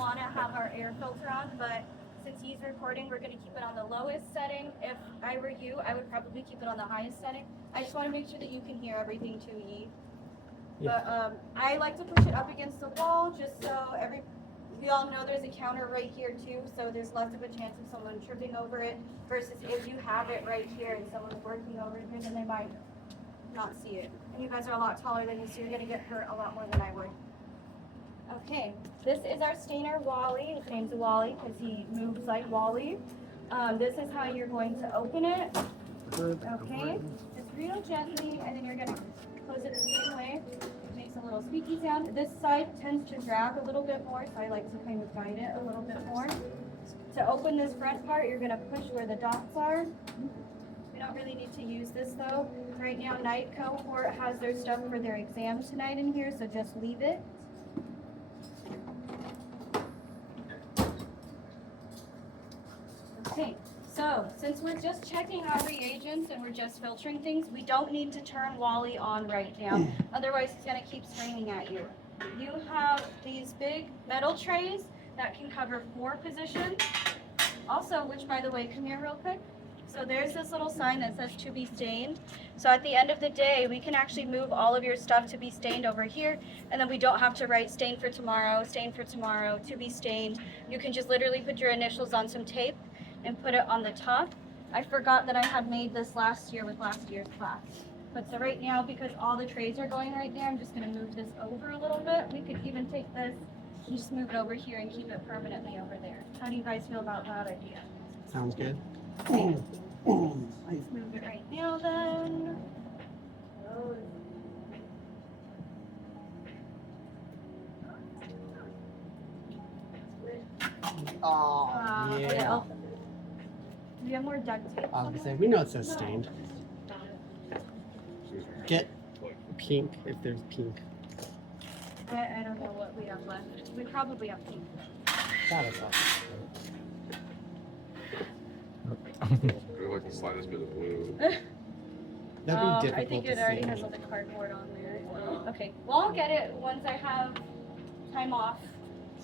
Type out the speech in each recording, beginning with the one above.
want to have our air filter on, but since he's recording, we're going to keep it on the lowest setting. If I were you, I would probably keep it on the highest setting. I just want to make sure that you can hear everything too, Yi. Yeah. But I like to push it up against the wall just so we all know there's a counter right here too, so there's less of a chance of someone tripping over it versus if you have it right here and someone's working over here, then they might not see it. And you guys are a lot taller than me, so you're going to get hurt a lot more than I would. Okay, this is our stainer Wally. His name's Wally because he moves like Wally. This is how you're going to open it. Okay, just real gently, and then you're going to close it the same way. It makes a little squeaky sound. This side tends to drag a little bit more, so I like to kind of guide it a little bit more. To open this front part, you're going to push where the dots are. We don't really need to use this though. Right now, night cohort has their stuff for their exam tonight in here, so just leave it. Okay, so since we're just checking our reagents and we're just filtering things, we don't need to turn Wally on right now. Otherwise, he's going to keep screaming at you. You have these big metal trays that can cover 4 positions. Also, which by the way, come here real quick. So there's this little sign that says to be stained. So at the end of the day, we can actually move all of your stuff to be stained over here, and then we don't have to write stain for tomorrow, to be stained. You can just literally put your initials on some tape and put it on the top. I forgot that I had made this last year with last year's class. But so right now, because all the trays are going right there, I'm just gonna move this over a little bit. We could even take this and just move it over here and keep it permanently over there. How do you guys feel about that idea? Sounds good. Okay. Let's move it right now then. Oh, yeah. Do you have more duct tape? I was gonna say, we know it says stained. Get pink if there's pink. I don't know what we have left. We probably have pink. That is Or like the slightest bit of blue. That'd be difficult I think to it already see. has all the cardboard on there. Okay, well I'll get it once I have time off.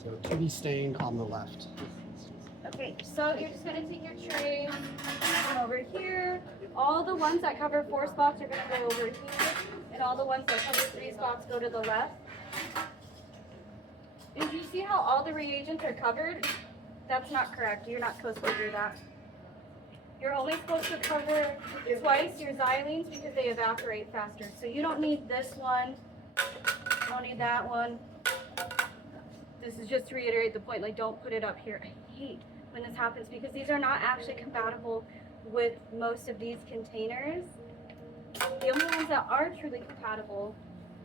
So to be stained on the left. Okay, so you're just gonna take your tray, come over here. All the ones that cover 4 spots are gonna go over here, and all the ones that cover 3 spots go to the left. And do you see how all the reagents are covered? That's not correct. You're not supposed to do that. You're only supposed to cover twice your xylenes because they evaporate faster. So you don't need this one. You don't need that one. This is just to reiterate the point, like don't put it up here. I hate when this happens because these are not actually compatible with most of these containers. The only ones that are truly compatible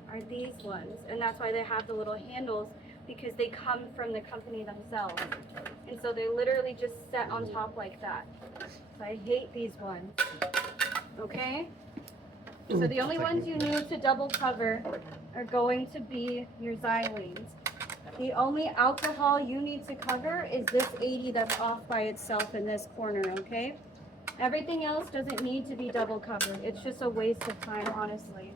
are these ones, and that's why they have the little handles, because they come from the company themselves. And so they literally just set on top like that. So I hate these ones. Okay? So the only ones you need to double cover are going to be your xylenes. The only alcohol you need to cover is this 80 that's off by itself in this corner, okay? Everything else doesn't need to be double covered. It's just a waste of time, honestly.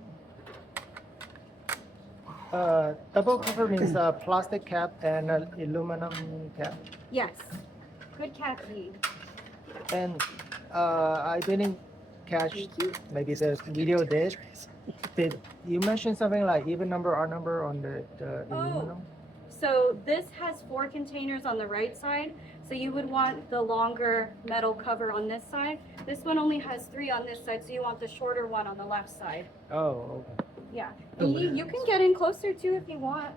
Double cover means a plastic cap and an aluminum cap. Yes. Good catch, Lee. And I didn't catch, maybe the video did. Did you mention something like even number, odd number on the aluminum? So this has 4 containers on the right side. So you would want the longer metal cover on this side. This one only has 3 on this side, so you want the shorter one on the left side. Oh, okay. Yeah. And you can get in closer too if you want.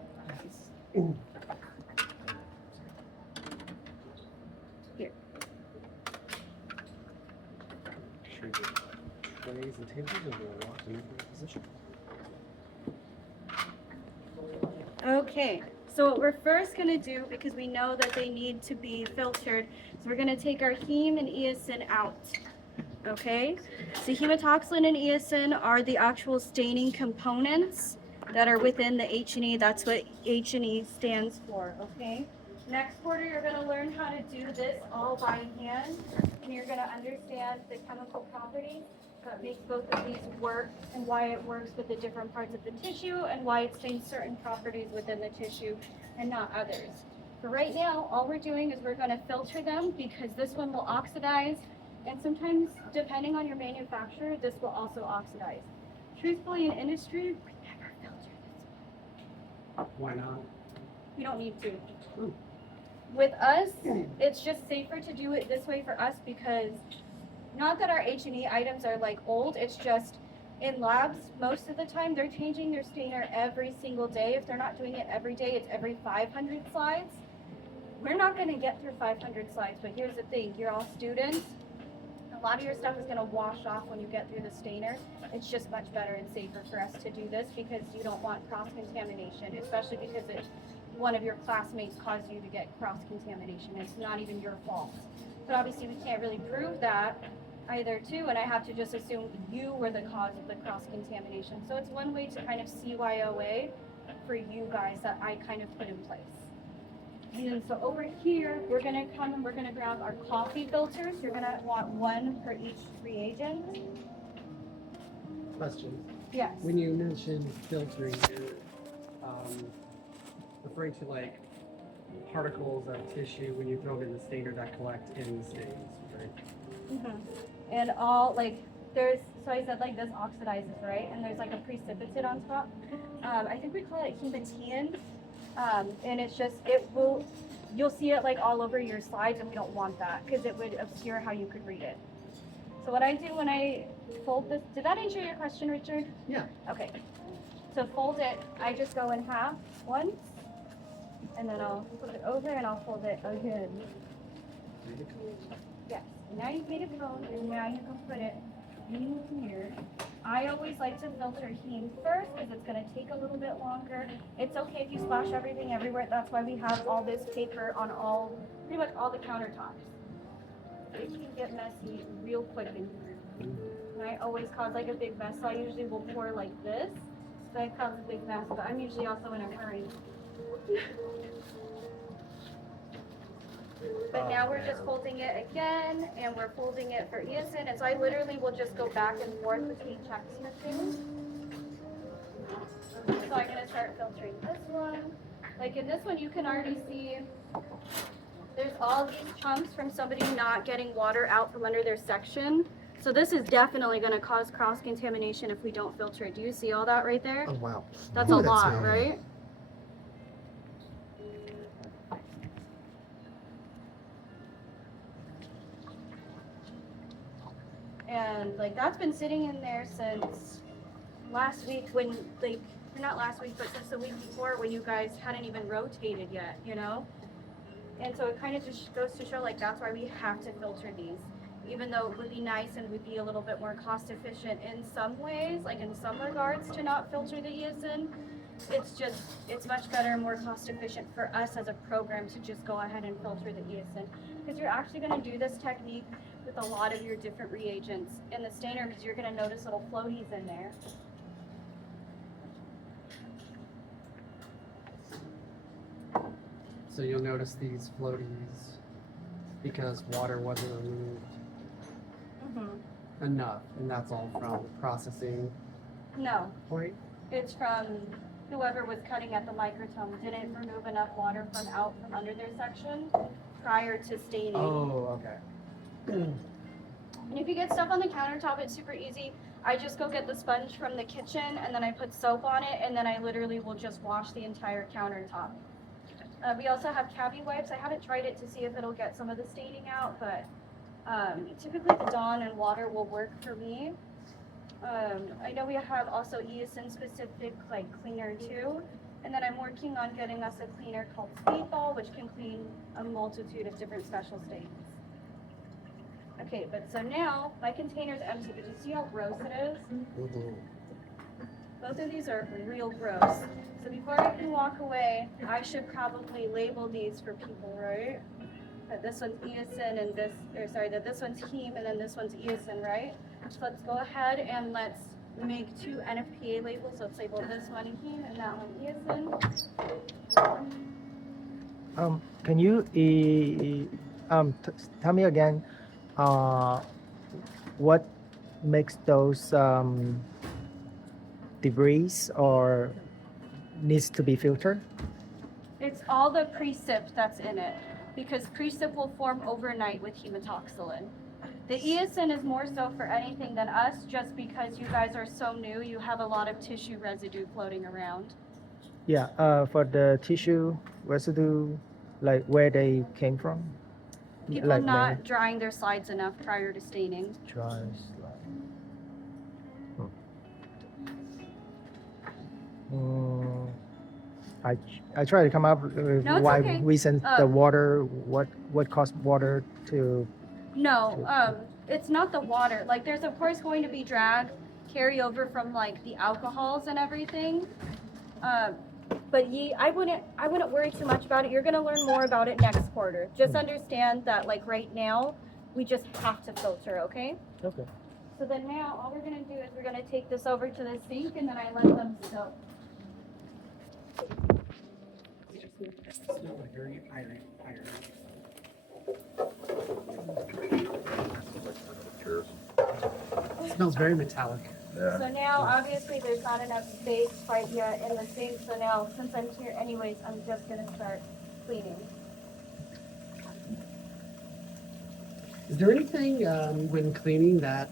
Here. Sure, the trays and tables are going to lock in position. Okay. So what we're first going to do, because we know that they need to be filtered, so we're going to take our heme and eosin out. Okay, so hematoxylin and eosin are the actual staining components that are within the H&E. That's what H&E stands for, okay? Next quarter, you're going to learn how to do this all by hand, and you're going to understand the chemical properties that make both of these work and why it works with the different parts of the tissue and why it stains certain properties within the tissue and not others. For right now, all we're doing is we're gonna filter them because this one will oxidize, and sometimes, depending on your manufacturer, this will also oxidize. Truthfully, in industry, we never filter this. Why not? We don't need to. With us, it's just safer to do it this way for us because not that our H&E items are like old, it's just in labs, most of the time, they're changing their stainer every single day. If they're not doing it every day, it's every 500 slides. We're not gonna get through 500 slides, but here's the thing, you're all students. A lot of your stuff is gonna wash off when you get through the stainer. It's just much better and safer for us to do this because you don't want cross-contamination, especially because one of your classmates caused you to get cross-contamination. It's not even your fault. But obviously we can't really prove that either too, and I have to just assume you were the cause of the cross-contamination. So it's one way to kind of CYOA for you guys that I kind of put in place. And then so over here, we're gonna come and we're gonna grab our coffee filters. You're gonna want one for each reagent. Question. Yes. When you mentioned filtering, you're referring to like particles of tissue when you throw it in the stainer that collect in the stains, right? Mhm. And all like there's so I said like this oxidizes, right? And there's like a precipitate on top. I think we call it hematine. And it's just you'll see it like all over your slides, and we don't want that because it would obscure how you could read it. So what I do when I fold this, did that answer your question, Richard? Yeah. Okay. To fold it, I just go in half once, and then I'll flip it over and I'll fold it again. Yes. Now you've made a cone, and now you can put it in here. I always like to filter heme first because it's going to take a little bit longer. It's okay if you splash everything everywhere. That's why we have all this paper on pretty much all the countertops. It can get messy real quick in here. And I always cause like a big mess, so I usually will pour like this. So I cause a big mess, but I'm usually also in a hurry. But now we're just folding it again, and we're folding it for eosin, and so I literally will just go back and forth between checks machines. So I'm gonna start filtering this one. Like in this one, you can already see there's all these chunks from somebody not getting water out from under their section. So this is definitely gonna cause cross-contamination if we don't filter it. Do you see all that right there? Oh wow. That's a lot, right? And like that's been sitting in there since last week when like not last week, but since the week before when you guys hadn't even rotated yet, you know? And so it kind of just goes to show like that's why we have to filter these. Even though it would be nice and would be a little bit more cost efficient in some ways, like in some regards to not filter the eosin, it's much better and more cost efficient for us as a program to just go ahead and filter the eosin. Because you're actually going to do this technique with a lot of your different reagents in the stainer because you're going to notice little floaties in there. So you'll notice these floaties because water wasn't removed enough, and that's all from processing No, point. it's from whoever was cutting at the microtome didn't remove enough water from under their section prior to staining. Oh, okay. And if you get stuff on the countertop, it's super easy. I just go get the sponge from the kitchen and then I put soap on it and then I literally will just wash the entire countertop. We also have cavi wipes. I haven't tried it to see if it'll get some of the staining out, but typically the Dawn and water will work for me. I know we have also eosin specific like cleaner too. And then I'm working on getting us a cleaner called Speedball, which can clean a multitude of different special stains. Okay, but so now my container's empty, but you see how gross it is? Both of these are real gross. So before I can walk away, I should probably label these for people, right? That this one's eosin and that this one's heme and then this one's eosin, right? So let's go ahead and let's make 2 NFPA labels. So let's label this one heme and that one eosin. Can you tell me again what makes those debris or needs to be filtered? It's all the precip that's in it, because precip will form overnight with hematoxylin. The eosin is more so for anything than us, just because you guys are so new, you have a lot of tissue residue floating around. Yeah, for the tissue residue, like where they came from? People Like not drying their slides enough prior to staining. dry slide. Mm, I try to come up with No, it's why okay. reason the water, what caused water to. No, it's not the water. Like, there's of course going to be drag carry over from like the alcohols and everything. But I wouldn't worry too much about it. You're gonna learn more about it next quarter. Just understand that like right now, we just have to filter, okay? Okay. So then now all we're gonna do is we're gonna take this over to the sink and then I let them soak. Smell like very iron. Cheers. It smells very metallic. Yeah. So now obviously there's not enough space quite yet in the sink. So now since I'm here anyways, I'm just gonna start cleaning. Is there anything when cleaning that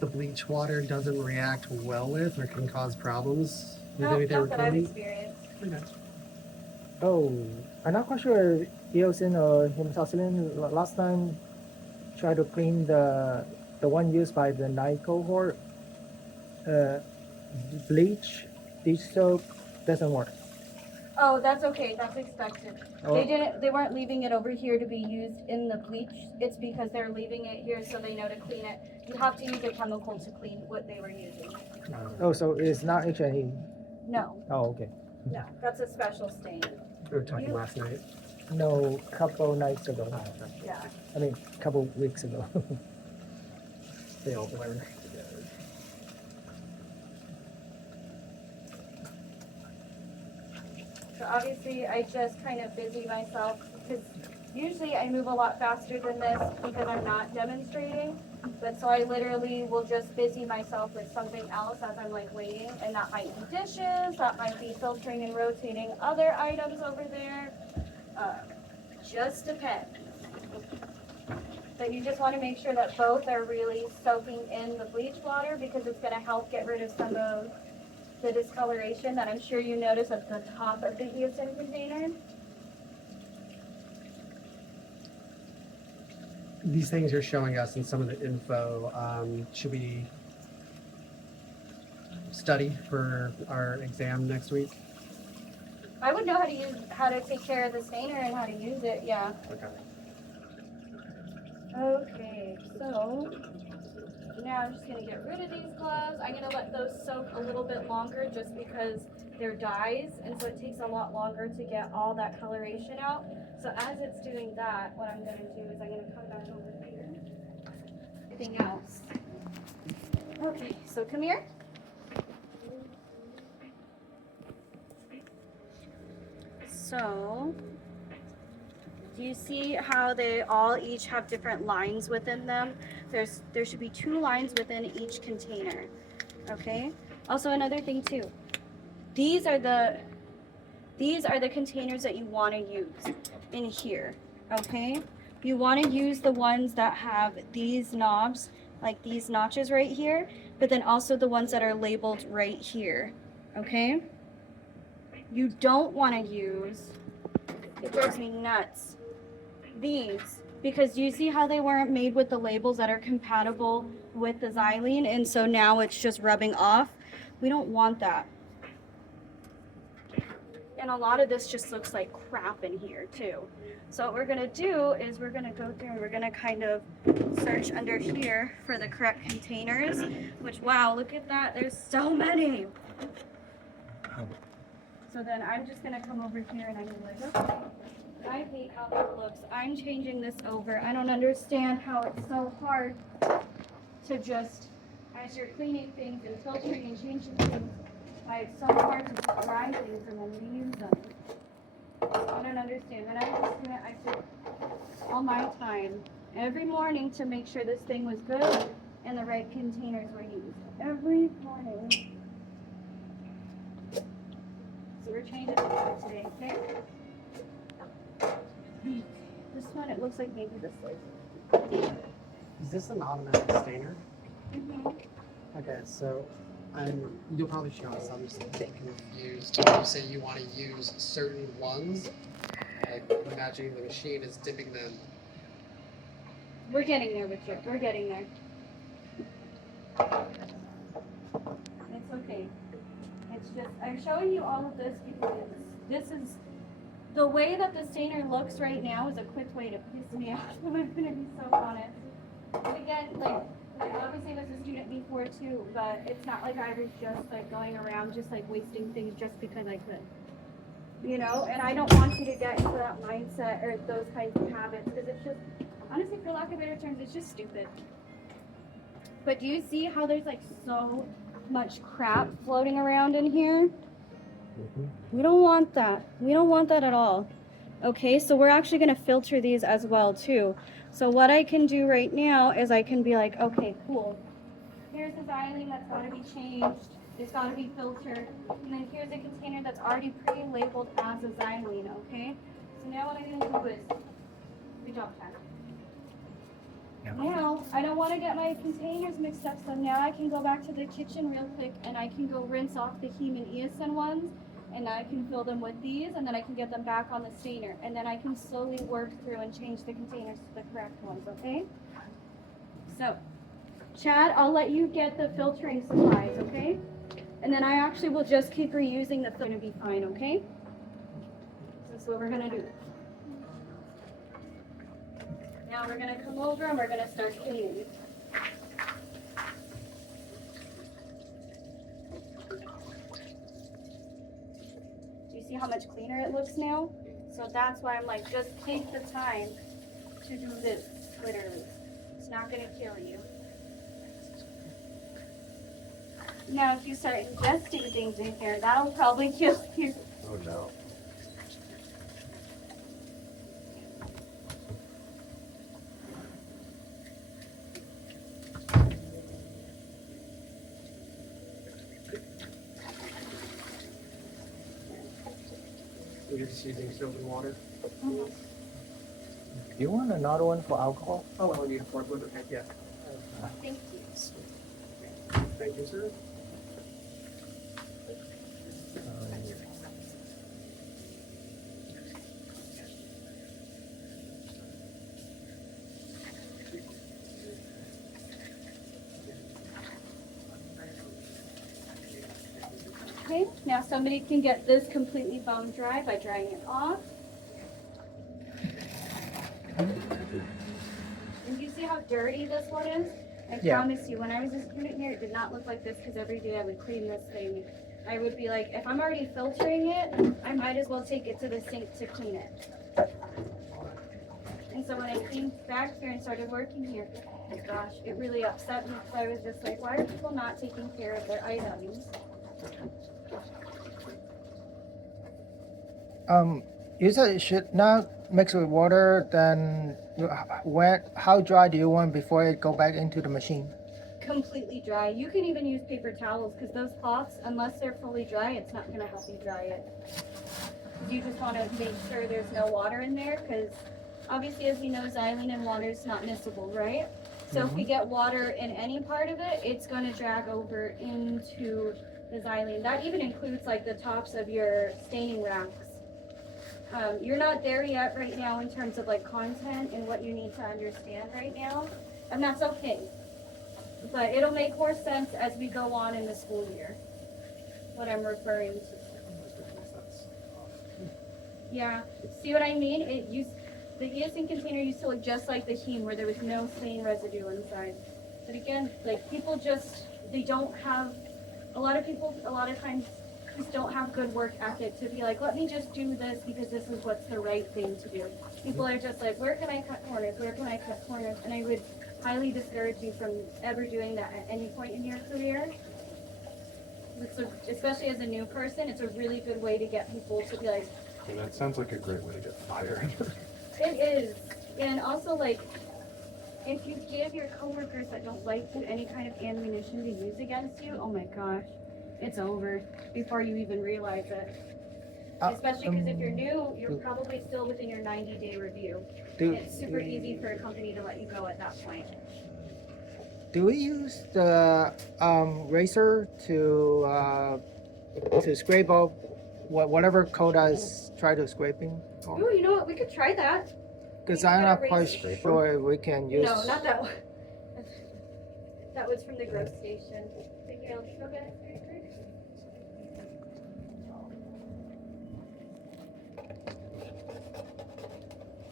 the bleach water doesn't react well with or can cause problems with No, anything we're not that I've cleaning? experienced. Okay. Oh, I'm not quite sure eosin or hematoxylin. Last time, try to clean the one used by the night cohort. Bleach soap doesn't work. Oh, that's okay. That's expected. Oh. They weren't leaving it over here to be used in the bleach. It's because they're leaving it here so they know to clean it. You have to use a chemical to clean what they were using. Oh, so it's not HNE. No, Oh, okay. no, that's a special stain. We were talking last night. No, couple nights ago. Yeah. I mean, couple weeks ago. They all blur. So obviously I just kind of busy myself because usually I move a lot faster than this because I'm not demonstrating. But so I literally will just busy myself with something else as I'm like waiting, and that might be dishes, that might be filtering and rotating other items over there. Just depends. But you just want to make sure that both are really soaking in the bleach water because it's going to help get rid of some of the discoloration that I'm sure you notice at the top of the eosin container. These things you're showing us and some of the info, should we study for our exam next week? I would know how to take care of the stainer and how to use it, yeah. Okay. Okay, so now I'm just gonna get rid of these gloves. I'm gonna let those soak a little bit longer just because they're dyes, and so it takes a lot longer to get all that coloration out. So as it's doing that, what I'm gonna do is I'm gonna come back over here. Everything else. Okay, so come here. So, do you see how they all each have different lines within them? There should be 2 lines within each container. Okay? Also another thing too. These are the containers that you want to use in here. Okay? You want to use the ones that have these knobs, like these notches right here, but then also the ones that are labeled right here. Okay? You don't want to use, it drives me nuts, these, because you see how they weren't made with the labels that are compatible with the xylene, and so now it's just rubbing off. We don't want that. And a lot of this just looks like crap in here too. So what we're gonna do is we're gonna go through and we're gonna kind of search under here for the correct containers, which, wow, look at that, there's so many. So then I'm just gonna come over here and I'm gonna be like, okay, I hate how that looks. I'm changing this over. I don't understand how it's so hard to just, as you're cleaning things and filtering and changing things, why it's so hard to just dry things and then reuse them. I don't understand. When I was a student, I took all my time every morning to make sure this thing was good and the right containers were used. Every morning. So we're changing it today, okay? one, it looks like maybe this way. Is this an automatic stainer? Okay, so you'll probably show us. I'm just a bit confused. You say you want to use certain ones, like imagining the machine is dipping them. We're getting there with you. We're getting there. It's okay. It's just, I'm showing you all of this because this is, the way that the stainer looks right now is a quick way to piss me off. I'm gonna be so honest. And again, like obviously I was a student before too, but it's not like I was just like going around just like wasting things just because I could. You know, and I don't want you to get into that mindset or those kinds of habits because it's just, honestly, for lack of better terms, it's just stupid. But do you see how there's like so much crap floating around in here? We don't want that. We don't want that at all. Okay, so we're actually going to filter these as well too. So what I can do right now is I can be like, okay, cool. Here's the xylene that's got to be changed. It's got to be filtered. And then here's a container that's already pre-labeled as a xylene, okay? So now what I'm going to do is, good job, Chad. Now, I don't want to get my containers mixed up, so now I can go back to the kitchen real quick and I can go rinse off the heme and eosin ones, and I can fill them with these, and then I can get them back on the stainer, and then I can slowly work through and change the containers to the correct ones, okay? So, Chad, I'll let you get the filtering supplies, okay? And then I actually will just keep reusing the filter to be fine, okay? That's what we're gonna do. Now we're gonna come over and we're gonna start cleaning. Do you see how much cleaner it looks now? So that's why I'm like, just take the time to do this, literally. It's not gonna kill you. Now if you start ingesting things in here, that'll probably kill you. Oh no. You're just using soap and water. Mhm. You want another one for alcohol? Oh, well, I need a fork with it. Okay, yeah. Thank you. Thank you, sir. Okay, now somebody can get this completely bone dry by drying it off. And you see how dirty this one is? I Yeah. promise you, when I was a student here, it did not look like this because every day I would clean this thing. I would be like, if I'm already filtering it, I might as well take it to the sink to clean it. And so when I came back here and started working here, oh my gosh, it really upset me because I was just like, why are people not taking care of their items? You said it should not mix with water. Then how dry do you want before it go back into the machine? Completely dry. You can even use paper towels because those cloths, unless they're fully dry, it's not going to help you dry it. You just want to make sure there's no water in there because obviously, as you know, xylene and water is not miscible, right? So if we get water in any part of it, it's going to drag over into the xylene. That even includes like the tops of your staining racks. You're not there yet right now in terms of like content and what you need to understand right now, and that's okay. But it'll make more sense as we go on in the school year, what I'm referring to. Yeah, see what I mean? The eosin container used to look just like the heme where there was no stain residue inside. But again, like people just, they don't have, a lot of people, a lot of times just don't have good work ethic to be like, let me just do this because this is what's the right thing to do. People are just like, where can I cut corners? Where can I cut corners? And I would highly discourage you from ever doing that at any point in your career. Especially as a new person, it's a really good way to get people to be like, And that sounds like a great way to get fired. it is. And also like, if you give your coworkers that don't like you any kind of ammunition to use against you, oh my gosh, it's over before you even realize it. Especially because if you're new, you're probably still within your 90-day review. It's super easy for a company to let you go at that point. Do we use the razor to scrape off whatever code I try to scraping? Ooh, you know what? We could try that. Because We I'm could not get a quite razor. sure if we can use. No, not that one. That was from the growth station. Here, let's go get it.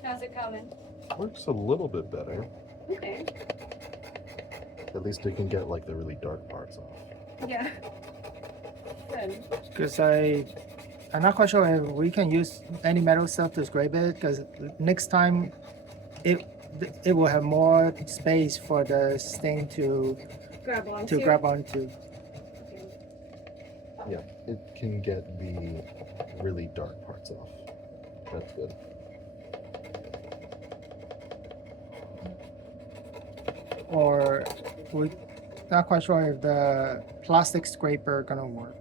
How's it coming? Works a little bit better. Okay. At least it can get like the really dark parts off. Yeah. Good. Because I'm not quite sure if we can use any metal stuff to scrape it. Because next time, it will have more space for the stain to grab onto. Yeah, it can get the really dark parts off. That's good. Or we not quite sure if the plastic scraper gonna work.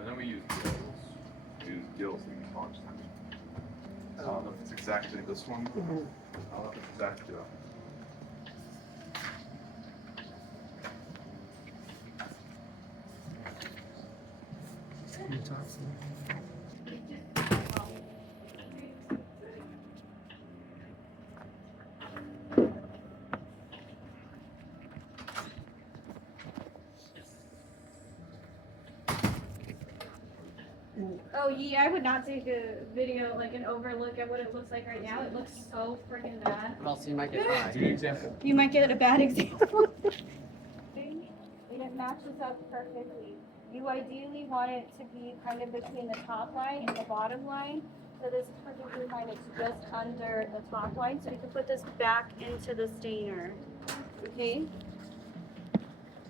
I know we use gills. We use gills in the launch time. I don't know if it's exactly this one. I don't know if it's exactly that. Oh yeah, I would not take a video, like an overlook at what it looks like right now. It looks so freaking bad. But also you might get high. You might get a bad example. And it matches up perfectly. You ideally want it to be kind of between the top line and the bottom line. So this is perfectly fine. It's just under the top line. So we can put this back into the stainer. Okay?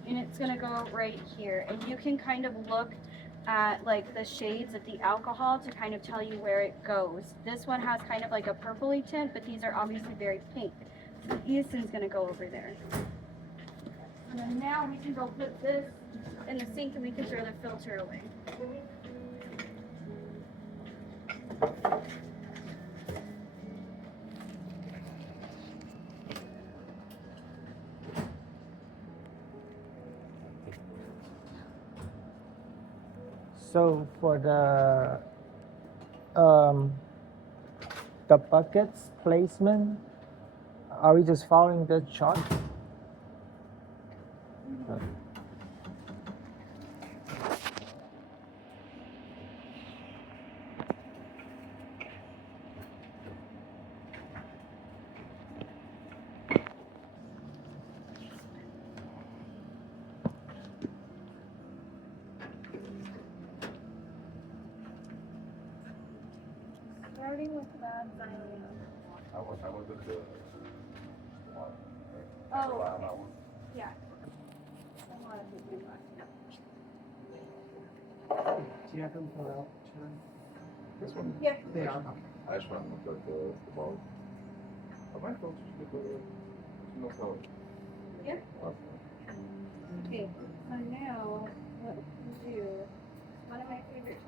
And it's gonna go right here. And you can kind of look at like the shades of the alcohol to kind of tell you where it goes. This one has kind of like a purpley tint, but these are obviously very pink. So the Easton's gonna go over there. And then now we can go put this in the sink and we can throw the filter away. So for the buckets placement, are we just following the chart? Starting with bad xylene. I went with the Oh, yeah. I want to do that. Do you have them pull out? this one. Yeah. They are. I just went with like the ball. I might filters with the no color. Yeah. Okay, so now what we do, one of my favorite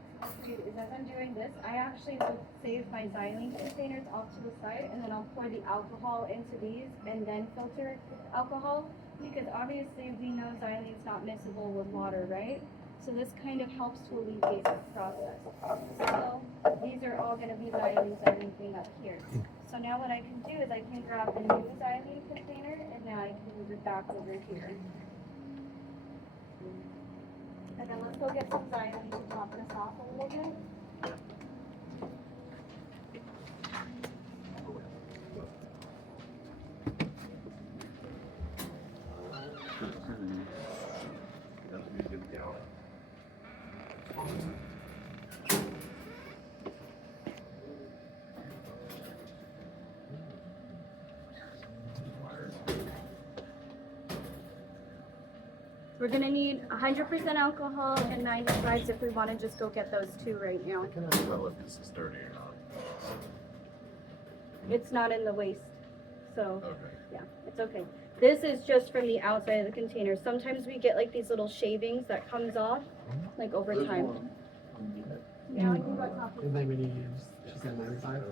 tricks is as I'm doing this, I actually will save my xylene containers off to the side and then I'll pour the alcohol into these and then filter alcohol because obviously we know xylene's not miscible with water, right? So this kind of helps to alleviate this process. So these are all going to be xylene thing up here. So now what I can do is I can grab the new xylene container and now I can move it back over here. And then let's go get some xylene to top this off a little bit. We're gonna need 100% alcohol and 95s if we wanna just go get those two right now. I can tell if this is dirty or not. It's not in the waste, so Okay. yeah, it's okay. This is just from the outside of the container. Sometimes we get like these little shavings that comes off, like over time. Yeah, I can go top And then when you use, she said 95?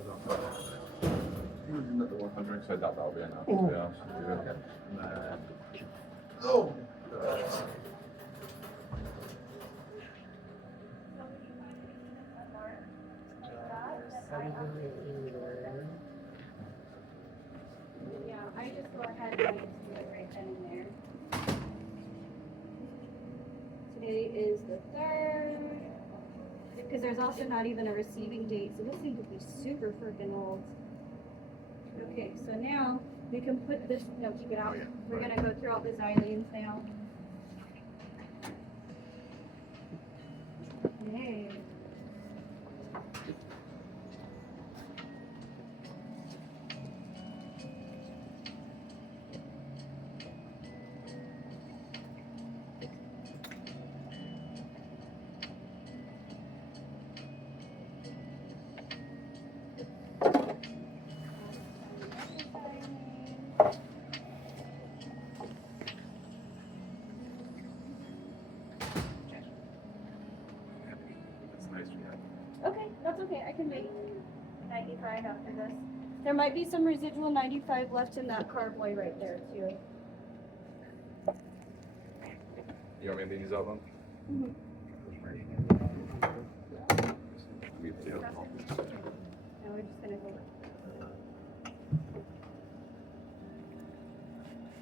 Another 100, so I doubt that'll be enough. Oh. To be honest with you. Oh! Yeah, I just go ahead and do it right then and there. Today is the 3rd. Because there's also not even a receiving date, so this thing could be super freaking old. Okay, so now we can put this, no, keep it out. Oh, yeah. We're gonna go through all the xylenes now. Yay. It's nice we have. Okay, that's okay. I can make 95 after this. There might be some residual 95 left in that carboy right there too. You want me to leave these out then? Mhm. We have the other one. Now we're just gonna go.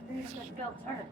There's that belt turn.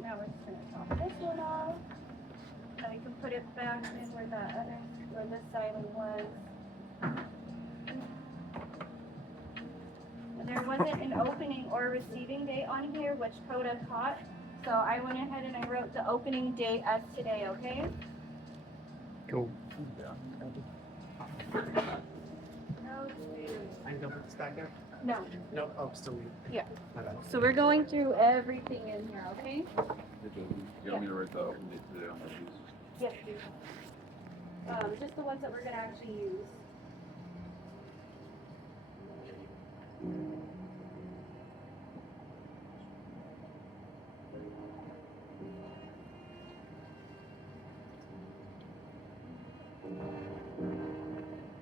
Now we're just gonna top this one off. Then we can put it back in where where this silent was. And there wasn't an opening or receiving date on here, which Coda caught. So I went ahead and I wrote the opening date as today, okay? Cool. I can go put this back there? No. No, oh, still me. Yeah. My bad. So we're going through everything in here, okay? You want me to write the open date today on these? Yes, please. Just the ones that we're gonna actually use.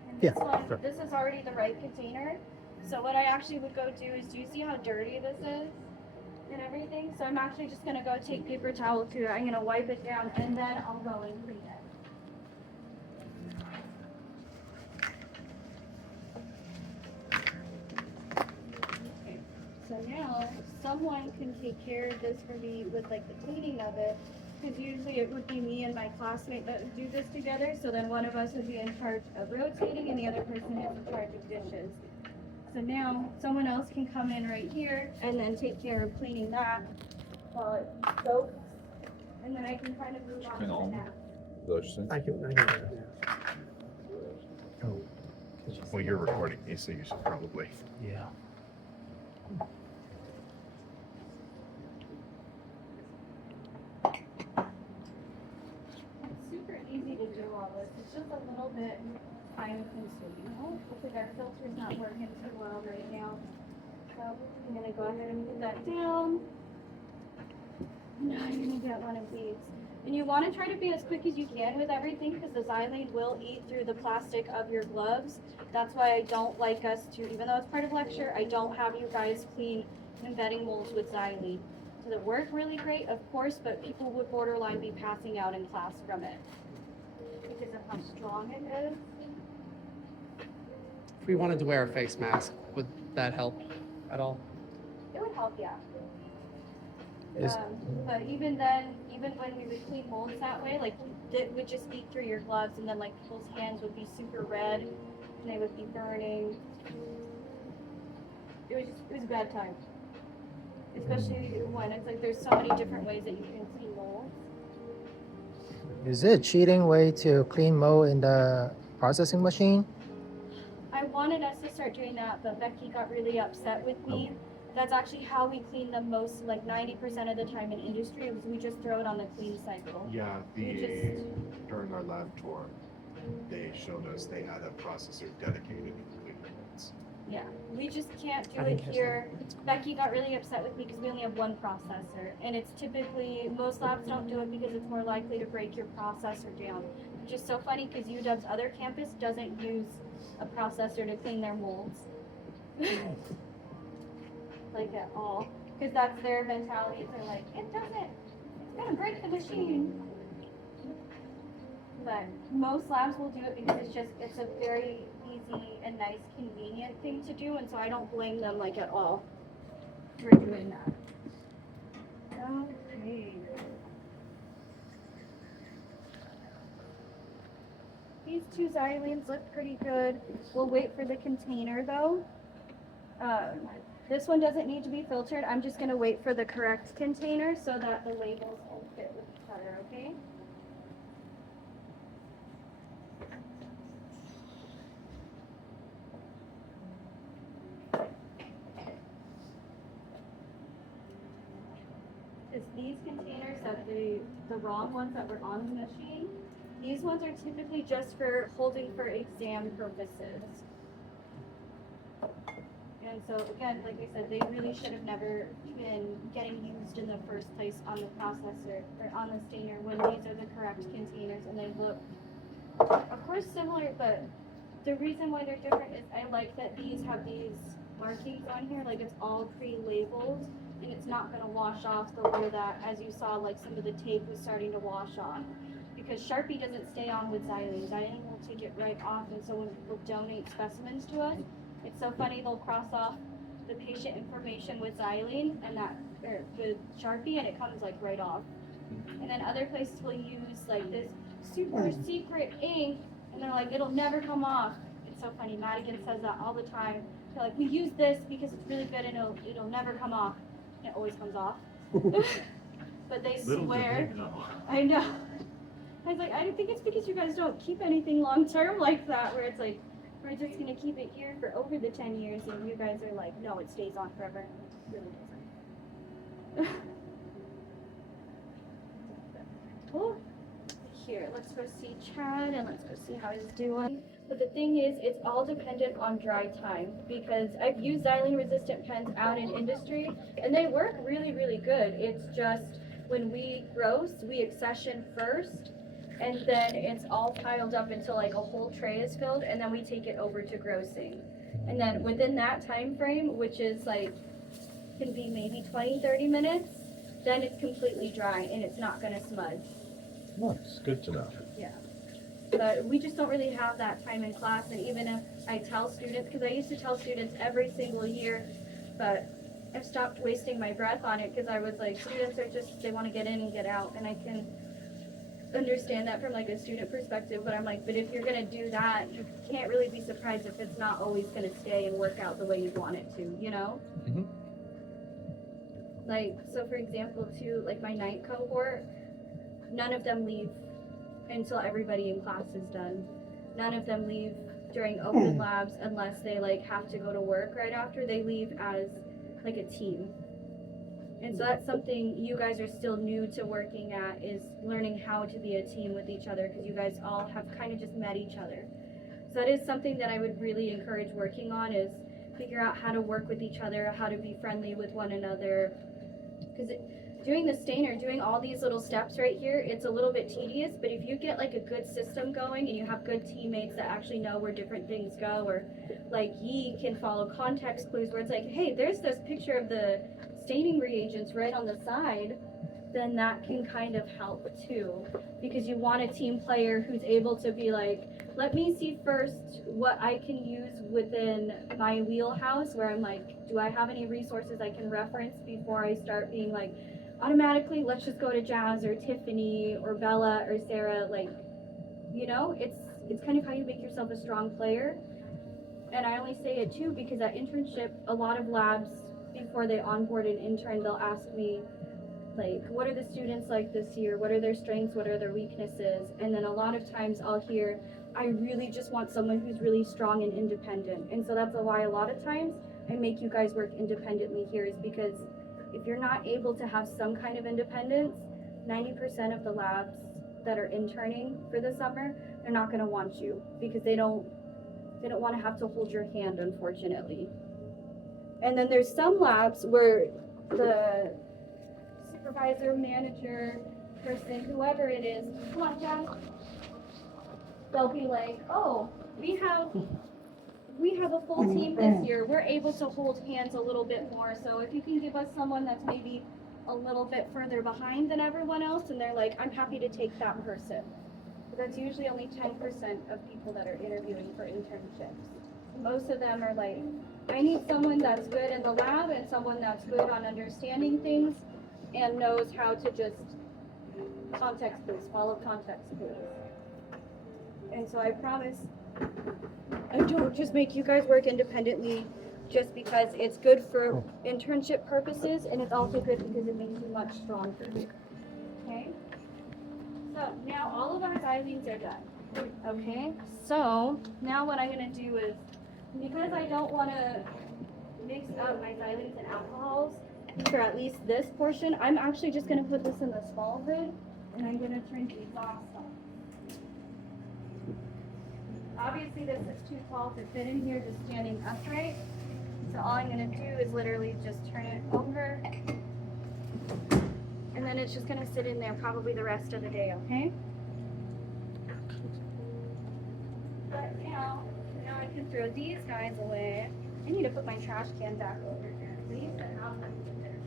And Yeah, this one, sure. this is already the right container. So what I actually would go do is, do you see how dirty this is? And everything? So I'm actually just gonna go take paper towel to it. I'm gonna wipe it down and then I'll go and clean it. So now, someone can take care of this for me with like the cleaning of it, because usually it would be me and my classmate that would do this together, so then one of us would be in charge of rotating and the other person is in charge of dishes. So now, someone else can come in right here and then take care of cleaning that while it soaks, and then I can kind of move on to Clean all the of them? next. Is that what you're saying? I can do that. Oh, Well, you're recording me, so you should probably. yeah. It's super easy to do all this. It's just a little bit time consuming. Oh, looks like our filter's not working too well right now. So I'm gonna go ahead and put that down. Now I'm gonna get one of these. And you want to try to be as quick as you can with everything because the xylene will eat through the plastic of your gloves. That's why I don't like us to, even though it's part of lecture, I don't have you guys clean embedding molds with xylene. Does it work really great? Of course, but people would borderline be passing out in class from it because of how strong it is. If we wanted to wear a face mask, would that help at all? It would help, yeah. Is- But even then, even when we would clean molds that way, like it would just eat through your gloves, and then like people's hands would be super red, and they would be burning. It was a bad time. Especially when it's like there's so many different ways that you can clean molds. Is it a cheating way to clean mold in the processing machine? I wanted us to start doing that, but Becky got really upset with me. That's actually how we clean the most, like 90% of the time in industry, was we just throw it on the clean cycle. Yeah, We during our lab tour, they showed us they had a processor dedicated to cleaning molds. Yeah, we just can't do I it didn't catch here. Becky got really upset with me because we only have one processor, and it's typically, most labs don't do it because it's more likely to break your processor down. Which is so funny because UW's other campus doesn't use a processor to clean their molds. Like at all, because that's their mentality. They're like, it's gonna break the machine. But most labs will do it because it's a very easy and nice, convenient thing to do, and so I don't blame them like at all for doing that. Okay. These two xylenes look pretty good. We'll wait for the container though. This one doesn't need to be filtered. I'm just gonna wait for the correct container so that the labels will fit with each other, okay? Because these containers that the wrong ones that were on the machine, these ones are typically just for holding for exam purposes. And so again, like I said, they really should have never been getting used in the first place on the processor or on the stainer when these are the correct containers and they look, of course, similar, but the reason why they're different is I like that these have these markings on here, like it's all pre-labeled and it's not gonna wash off the way that, as you saw, like some of the tape was starting to wash off. Because Sharpie doesn't stay on with xylene. Xylene will take it right off, and so when people donate specimens to us, it's so funny, they'll cross off the patient information with xylene and that, or with Sharpie, and it comes like right off. And then other places will use like this super secret ink, and they're like, it'll never come off. It's so funny, Madigan says that all the time. They're like, we use this because it's really good and it'll never come off. And it always comes off. But they swear. I know. I was like, I think it's because you guys don't keep anything long term like that, where it's like, we're just gonna keep it here for over the 10 years, and you guys are like, no, it stays on forever. It really doesn't. Cool. Here, let's go see Chad, and let's go see how he's doing. But the thing is, it's all dependent on dry time, because I've used xylene resistant pens out in industry, and they work really, really good. It's just, when we gross, we accession first, and then it's all piled up until like a whole tray is filled, and then we take it over to grossing. And then within that time frame, which is like, can be maybe 20-30 minutes, then it's completely dry and it's not gonna smudge. Well, it's good to know. Yeah. But we just don't really have that time in class, and even if I tell students, because I used to tell students every single year, but I've stopped wasting my breath on it because I was like, students are just, they want to get in and get out, and I can understand that from like a student perspective, but I'm like, but if you're gonna do that, you can't really be surprised if it's not always gonna stay and work out the way you want it to, you know? Mhm. Like, so for example, too, like my 9th cohort, none of them leave until everybody in class is done. None of them leave during open labs unless they like have to go to work right after. They leave as like a team. And so that's something you guys are still new to working at, is learning how to be a team with each other, because you guys all have kind of just met each other. So that is something that I would really encourage working on, is figure out how to work with each other, how to be friendly with one another. Because doing the stain or doing all these little steps right here, it's a little bit tedious, but if you get like a good system going and you have good teammates that actually know where different things go, or like Yi can follow context clues where it's like, hey, there's this picture of the staining reagents right on the side, then that can kind of help too. Because you want a team player who's able to be like, let me see first what I can use within my wheelhouse, where I'm like, do I have any resources I can reference before I start being like, automatically, let's just go to Jazz or Tiffany or Bella or Sarah. Like, you know, it's kind of how you make yourself a strong player. And I only say it too because at internship, a lot of labs, before they onboard an intern, they'll ask me, like, what are the students like this year? What are their strengths? What are their weaknesses? And then a lot of times I'll hear, I really just want someone who's really strong and independent. And so that's why a lot of times I make you guys work independently here, is because if you're not able to have some kind of independence, 90% of the labs that are interning for the summer, they're not going to want you because they don't want to have to hold your hand, unfortunately. And then there's some labs where the supervisor, manager, person, whoever it is, come on, Jack. They'll be like, oh, we have a full team this year. We're able to hold hands a little bit more. So if you can give us someone that's maybe a little bit further behind than everyone else, and they're like, I'm happy to take that person. But that's usually only 10% of people that are interviewing for internships. Most of them are like, I need someone that's good in the lab and someone that's good on understanding things and knows how to just context clues, follow context clues. And so I promise I don't just make you guys work independently just because it's good for internship purposes, and it's also good because it makes you much stronger. Okay? So now all of our xylenes are done. Okay? So now what I'm going to do is, because I don't want to mix up my xylenes and alcohols for at least this portion, I'm actually just going to put this in the small hood, and I'm going to turn the exhaust on. Obviously this is too tall to fit in here just standing upright. So all I'm gonna do is literally just turn it over. And then it's just gonna sit in there probably the rest of the day, okay? But now I can throw these guys away. I need to put my trash can back over here. These are not going to fit there.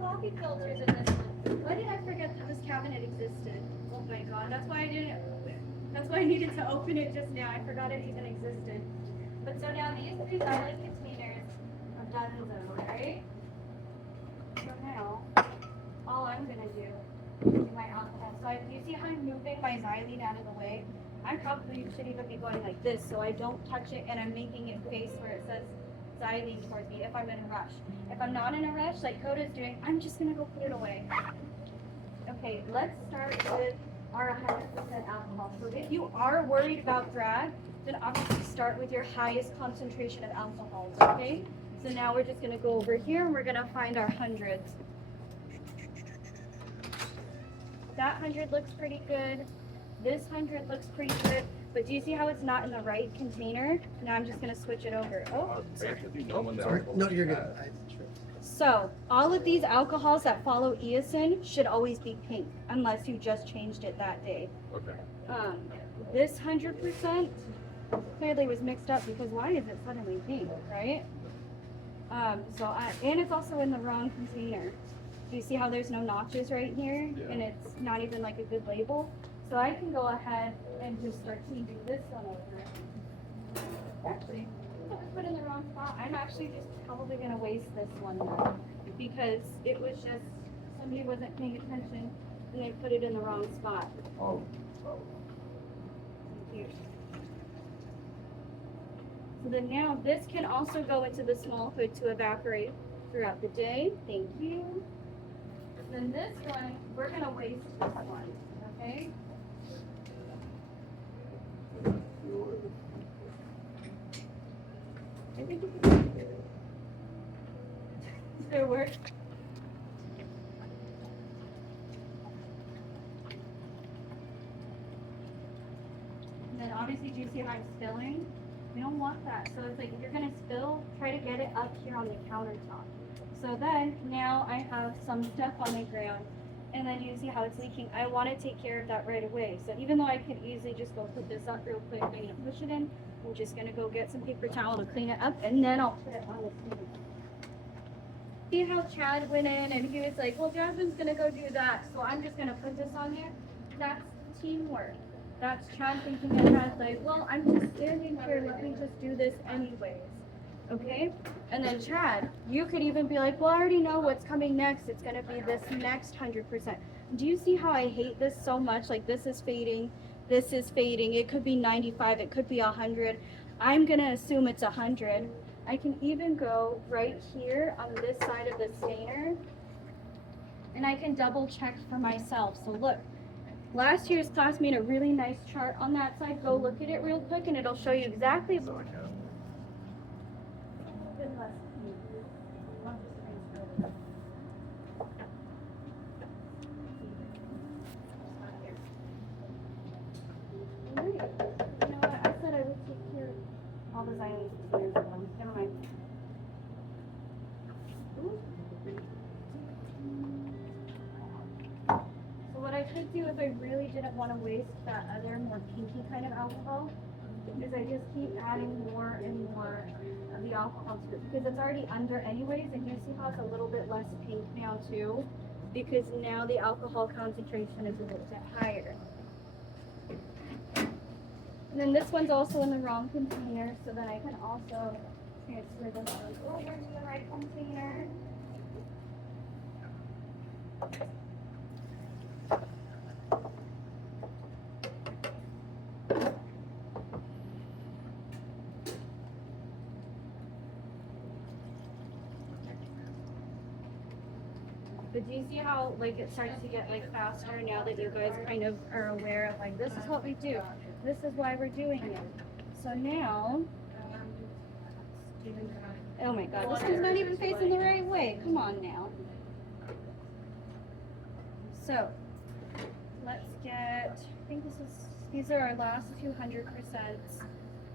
Coffee filters in this one. Why did I forget that this cabinet existed? Oh my god, that's why I needed to open it just now. I forgot it even existed. But so now these 3 xylene containers are done though, right? So now, all I'm gonna do is my alcohol. So you see how I'm moving my xylene out of the way? I probably should even be going like this so I don't touch it and I'm making it face where it says xylene towards me if I'm in a rush. If I'm not in a rush, like Coda's doing, I'm just gonna go put it away. Okay, let's start with our 100% alcohol. So if you are worried about drag, then obviously start with your highest concentration of alcohols, okay? So now we're just gonna go over here and we're gonna find our hundreds. That 100 looks pretty good. This 100 looks pretty good. But do you see how it's not in the right container? Now I'm just gonna switch it over. Oh, Sorry. No, you're good. so all of these alcohols that follow eosin should always be pink, unless you just changed it that day. Okay. This 100% clearly was mixed up because why is it suddenly pink, right? And it's also in the wrong container. Do you see how there's no notches right here? Yeah. And it's not even like a good label? So I can go ahead and just start changing this one over. Actually, I put it in the wrong spot. I'm actually just probably gonna waste this one now because it was just, somebody wasn't paying attention and they put it in the wrong spot. Oh. Here. So then now this can also go into the small hood to evaporate throughout the day. Thank you. Then this one, we're gonna waste this one, okay? I think it's gonna work. obviously, do you see how I'm spilling? We don't want that. So it's like, if you're gonna spill, try to get it up here on the countertop. So then, now I have some stuff on the ground, and then you see how it's leaking. I wanna take care of that right away. So even though I could easily just go put this up real quick, I'm gonna push it in. I'm just gonna go get some paper towel to clean it up, and then I'll put it on the steamer. See how Chad went in and he was like, well, Jasmine's gonna go do that, so I'm just gonna put this on there. That's teamwork. That's Chad thinking ahead, like, well, I'm just standing here, let me just do this anyways. Okay? And then Chad, you could even be like, well, I already know what's coming next. It's gonna be this next 100%. Do you see how I hate this so much? Like, this is fading, this is fading. It could be 95, it could be 100. I'm gonna assume it's 100. I can even go right here on this side of the stainer, and I can double check for myself. So look, last year's class made a really nice chart on that side. Go look at it real quick and it'll show you exactly. So I can. You know what? I said I would take care of all the xylene containers at once. Never mind. Ooh. So what I could do if I really didn't want to waste that other more pinky kind of alcohol is I just keep adding more and more of the alcohol to it because it's already under anyways, and you see how it's a little bit less pink now too, because now the alcohol concentration is a little bit higher. And then this one's also in the wrong container, so then I can also transfer this one over to the right container. But do you see how like it starts to get like faster now that you guys kind of are aware of like this is what we do, this is why we're doing it. So now, oh my God, this one's not even facing the right way. Come on now. So let's get. I think these are our last 200%.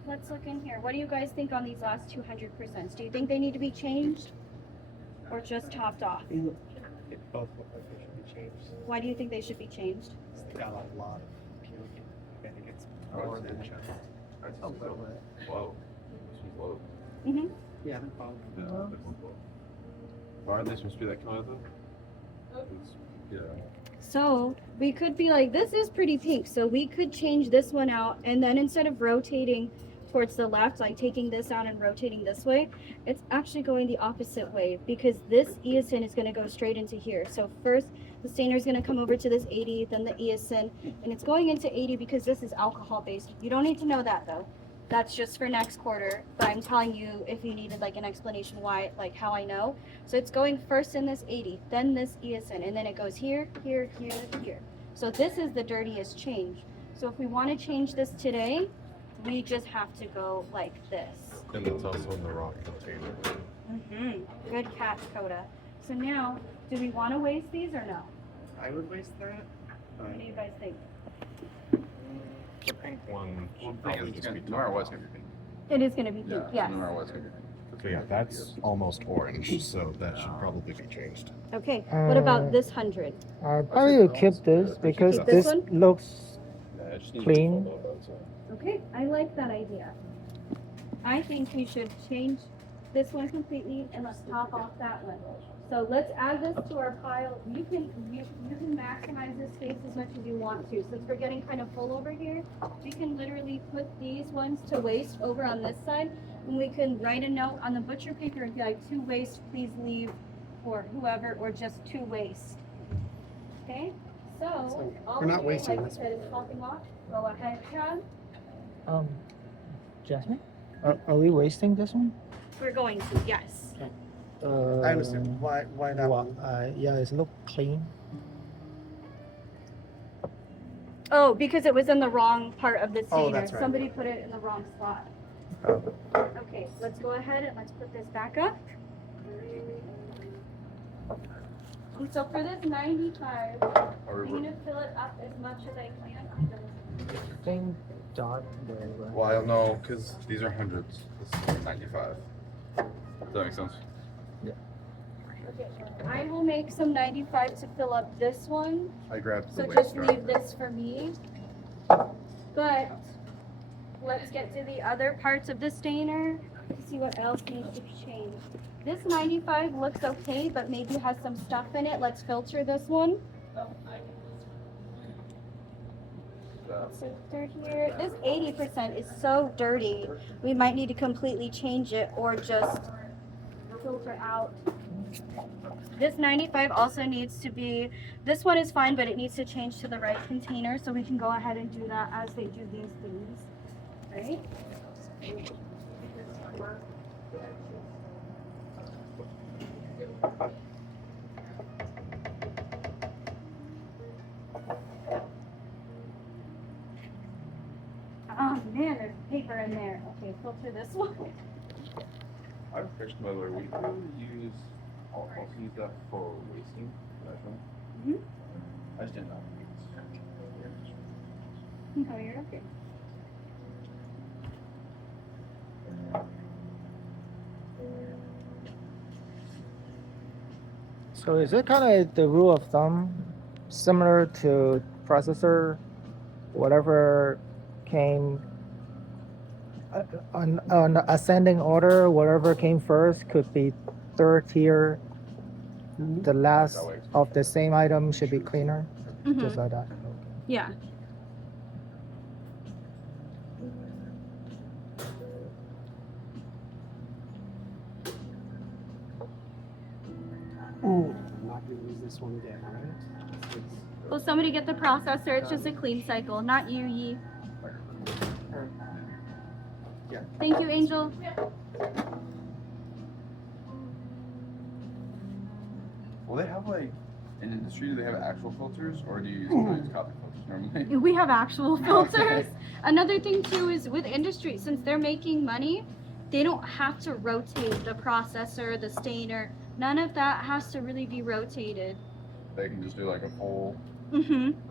Let's look in here. What do you guys think on these last 200%? Do you think they need to be changed or just topped off? They both look like they should be changed. Why do you think they should be changed? They got a lot of puke. I think it's more than just a little bit. Whoa. This one's low. Mm-hmm. Yeah, they're both. Yeah, this one's low. Why are they supposed to be that color though? Yeah. So we could be like, this is pretty pink. So we could change this one out, and then instead of rotating towards the left, like taking this out and rotating this way, it's actually going the opposite way because this eosin is going to go straight into here. So first the stainer is going to come over to this 80, then the eosin, and it's going into 80 because this is alcohol based. You don't need to know that though. That's just for next quarter, but I'm telling you if you needed like an explanation why, like how I know. So it's going first in this 80, then this eosin, and then it goes here, here, here, here. So this is the dirtiest change. So if we want to change this today, we just have to go like this. And it's also in the wrong container. Mm-hmm. Good catch, Coda. So now, do we want to waste these or no? I would waste that. What do you guys think? The pink one Well, should the thing probably is, just be. no matter what, it's gonna be pink. It is going to be pink, yes. No matter what, it's gonna be pink. So yeah, that's almost orange, so that should probably be changed. Okay, what about this 100? I probably will keep this because Keep this this one? looks Yeah, it just needs Clean. to follow those. Okay, I like that idea. I think we should change this one completely and let's top off that one. So let's add this to our pile. You can maximize this space as much as you want to. Since we're getting kind of full over here, we can literally put these ones to waste over on this side, and we can write a note on the butcher paper and be like, to waste, please leave for whoever, or just to waste. Okay? So all we're not we do, wasting like I this said, is topping off. Go ahead, Chad. Jasmine. Are we wasting this one? We're going to, yes. I understand. Why that one? Yeah, it look clean. Oh, because it was in the wrong part of the Oh, stainer. that's right. Somebody put it in the wrong spot. Okay, let's go ahead and let's put this back up. And so for this 95, I'm gonna fill it up as much as I can. Think dot there, right? Well, I don't know because these are hundreds. This is 95. Does that make sense? I will make some 95 to fill up this one. I grabbed the So waist just strap. leave this for me. But let's get to the other parts of the stainer to see what else needs to be changed. This 95 looks okay, but maybe has some stuff in it. Let's filter this one. Filter here. This 80% is so dirty. We might need to completely change it or just filter out. This 95 also needs to be, this one is fine, but it needs to change to the right container, so we can go ahead and do that as they do these things, right? Oh man, there's paper in there. Okay, filter this one. I have a question, by the way. We could use, also use that for wasting. Mhm. I just didn't know. No, you're okay. So is it kind of the rule of thumb, similar to processor, whatever came on ascending order, whatever came first could be third tier. The last That way. of the same item should be cleaner, just like that. Yeah. I'm not gonna use this one again, alright? Will somebody get the processor? It's just a clean cycle, not you, Yi. Yeah. Thank you, Angel. Will they have like in industry? Do they have actual filters, or do you use copy filters normally? We have actual filters. Another thing too is with industry, since they're making money, they don't have to rotate the processor, the stainer. None of that has to really be rotated. They can just do like a full.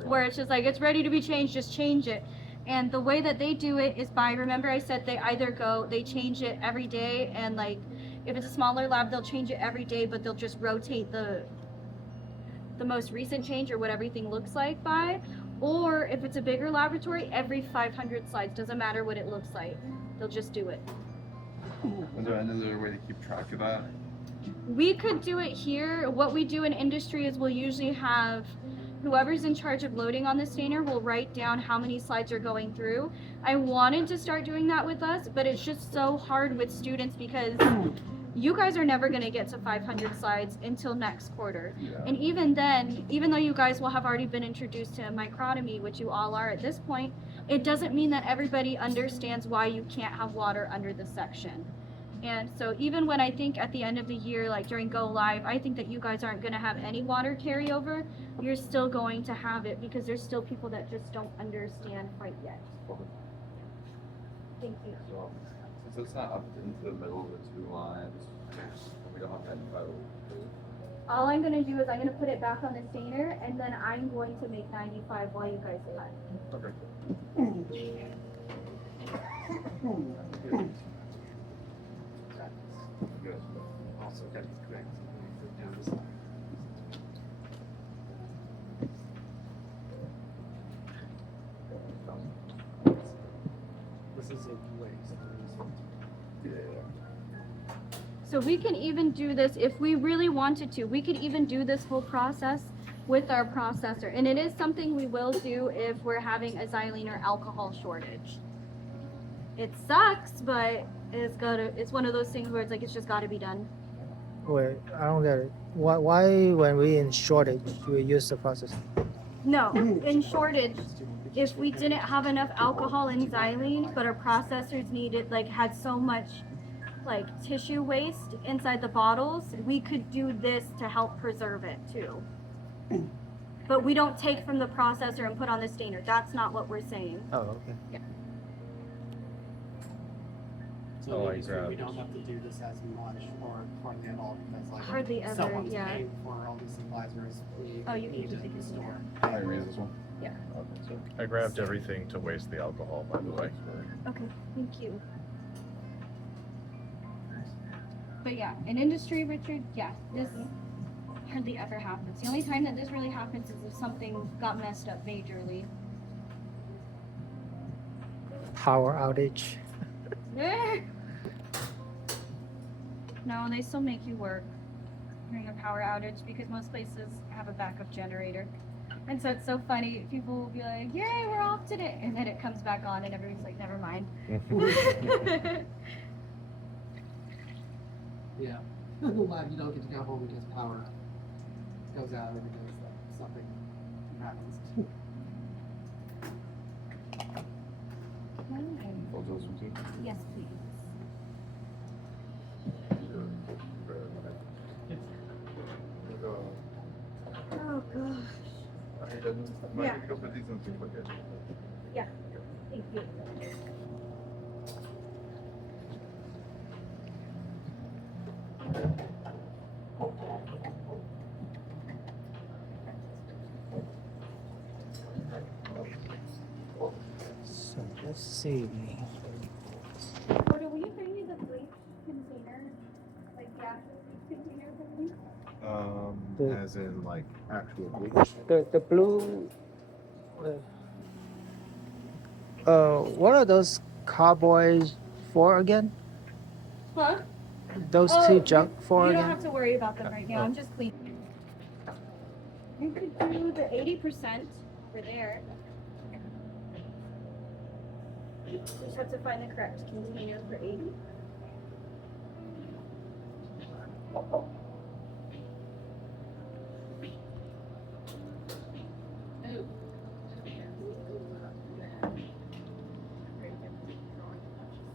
Where it's just like, it's ready to be changed, just change it. And the way that they do it is by, remember I said they change it every day, and like, if it's a smaller lab, they'll change it every day, but they'll just rotate the most recent change or what everything looks like by. Or if it's a bigger laboratory, every 500 slides, doesn't matter what it looks like, they'll just do it. Is there another way to keep track of that? We could do it here. What we do in industry is we'll usually have whoever's in charge of loading on the stainer will write down how many slides are going through. I wanted to start doing that with us, but it's just so hard with students because you guys are never going to get to 500 slides until next quarter. Yeah. And even then, even though you guys will have already been introduced to microtomy, which you all are at this point, it doesn't mean that everybody understands why you can't have water under the section. And so even when I think at the end of the year, like during Go Live, I think that you guys aren't going to have any water carryover, you're still going to have it because there's still people that just don't understand quite yet. Thank you. So, since it's not up into the middle of the two lines, we don't have to identify. All I'm going to do is I'm going to put it back on the stainer, and then I'm going to make 95 while you guys cut. Okay. Good. Also got to correct down the side. This is a waste. Yeah. So we can even do this if we really wanted to. We could even do this whole process with our processor. And it is something we will do if we're having a xylene or alcohol shortage. It sucks, but it's one of those things where it's like, it's just gotta be done. Wait, I don't get it. Why when we in shortage, we use the processor? No, in shortage, if we didn't have enough alcohol and xylene, but our processors had so much tissue waste inside the bottles, we could do this to help preserve it too. But we don't take from the processor and put on the stainer. That's not what we're saying. Oh, okay. So So Oh, in I industry, we grabbed. don't have to do this as much or hardly at all because like Hardly ever, someone's yeah. paying for all these supplies, whereas we Oh, you can need to keep it. store. Can I read this one? Yeah. Okay, so I grabbed everything to waste the alcohol, by the way. Okay, thank you. But yeah, in industry, Richard, yeah, this hardly ever happens. The only time that this really happens is if something got messed up majorly. Power outage. No, they still make you work during a power outage because most places have a backup generator. And so it's so funny. People will be like, "Yay, we're off today," and then it comes back on, and everybody's like, "Never mind." Yeah. Glad you don't get to go home because power goes out or because something happens. Hold those ones too. Yes, please. Oh gosh. Might Yeah. you go put these in the bucket? Yeah. Thank you. So let's see. Porter, will you bring me the bleach container? Like the actual bleach container for me? The- As in like actual bleach. The blue. What are those cowboys for again? Huh? Those Oh, two junk for You don't again? have to worry about them right now. I'm just cleaning. You could do the 80% for there. You just have to find the correct container for 80.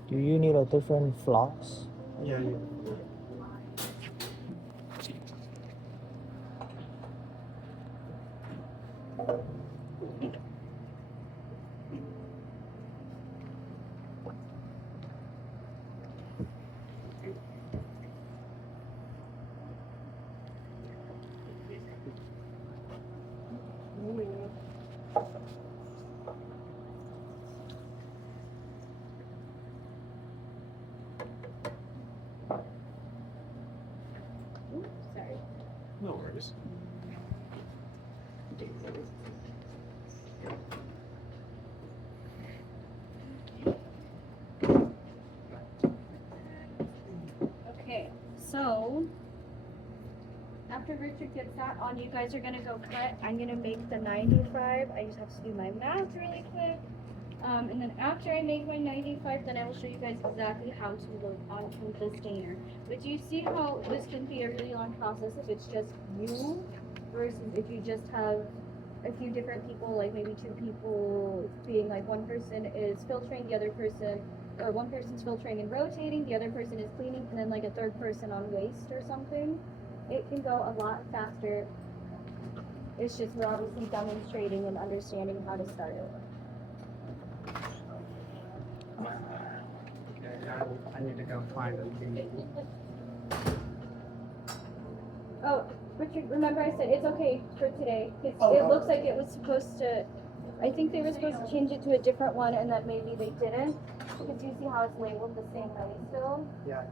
Do you need a different floss? Yeah. Oops, sorry. No worries. Okay, so after Richard gets that on, you guys are gonna go cut. I'm gonna make the 95. I just have to do my math really quick. And then after I make my 95, then I will show you guys exactly how to load onto the stainer. But do you see how this can be a really long process if it's just you versus if you just have a few different people, like maybe two people being like one person is filtering, the other person, or one person's filtering and rotating, the other person is cleaning, and then like a third person on waste or something. It can go a lot faster. It's just we're obviously demonstrating and understanding how to start it. Okay, I need to go find a Oh, Richard, remember I said it's okay for today, because Oh, it oh. looks like it was supposed to, I think they were supposed to change it to a different one, and then maybe they didn't, because you see how it's labeled the same way still. Yeah.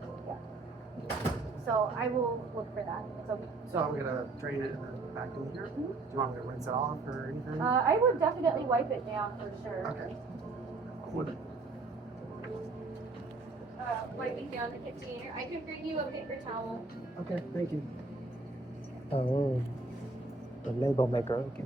So I will look for that. It's okay. So I'm gonna drain it and then vacuum here. Do you want me to rinse it off or anything? I would definitely wipe it down for sure. Okay. Wiping down the container. I can bring you a paper towel. Okay, thank you. Oh, the label maker. Okay.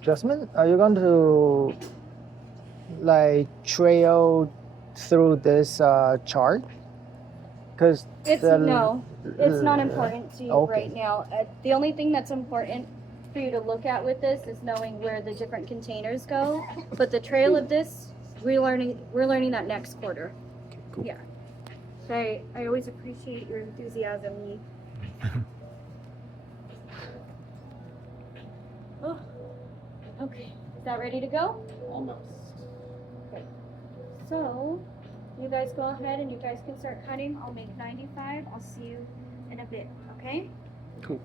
Jasmine, are you going to like trail through this chart? Because It's no, it's not important to you okay. right now. The only thing that's important for you to look at with this is knowing where the different containers go. But the trail of this, we're learning that next quarter. Okay, cool. Yeah. So I always appreciate your enthusiasm. Oh, okay. Is that ready to go? Almost. So, you guys go ahead and you guys can start cutting. I'll make 95. I'll see you in a bit, okay? Cool.